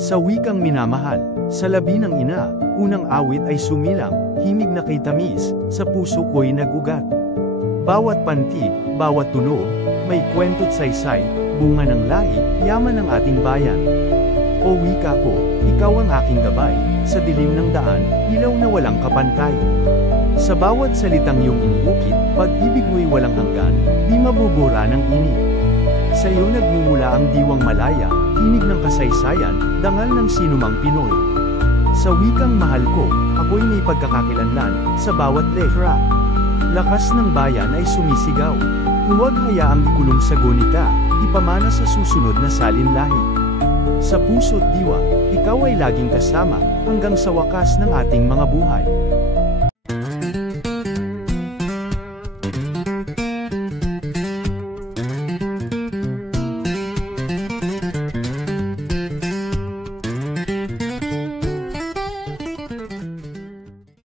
Sa wikang minamahal, sa labi ng ina, unang awit ay sumilang, himig na kay tamis, sa puso ko'y nagugat. Bawat pantig, bawat tunog, may kwento't saysay, bunga ng lahi, yaman ng ating bayan. O wika ko, ikaw ang aking gabay, sa dilim ng daan, ilaw na walang kapantay. Sa bawat salitang iyong inukit, pag-ibig mo'y walang hanggan, di mabubura ng init. Sa iyo nagmumula ang diwang malaya, tinig ng kasaysayan, dangal ng sinumang Pinoy. Sa wikang mahal ko, ako'y may pagkakakilanlan, sa bawat letra. Lakas ng bayan ay sumisigaw. Huwag hayaang ikulong sa gunita, ipamana sa susunod na salinlahi. Sa puso't diwa, ikaw ay laging kasama, hanggang sa wakas ng ating mga buhay.